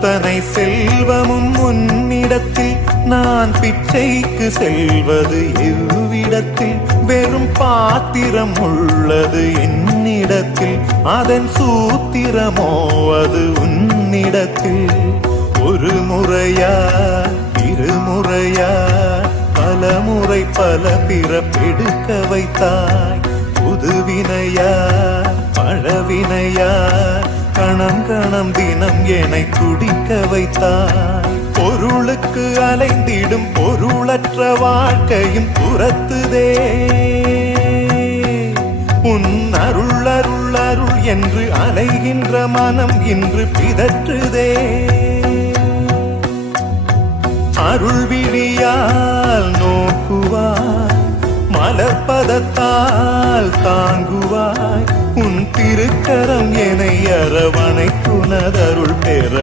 அத்தனை செல்வமும் உன்னிடத்தில் நான் பிச்சைக்கு செல்வது எவ்விடத்தில் வெறும் பாத்திரம் உள்ளது என்னிடத்தில் அதன் சூத்திரமோ அது உன்னிடத்தில் ஒரு முறையா இருமுறையா பல முறை பல பிறப்பெடுக்க வைத்தாய் புதுவினையா பழவினையா கணம் கணம் தினம் என்னை துடிக்க வைத்தாய் பொருளுக்கு அலைந்திடும் பொருளற்ற வாழ்க்கையும் துரத்துதே உன் அருள் அருள் அருள் என்று அலைகின்ற மனம் இன்று பிதற்றுதே அருள் விழியால் நோக்குவாய் மலர்பதத்தால் தாங்குவாய் உன் திருக்கரம் என்னை அரவணைத்துனதருள் பெற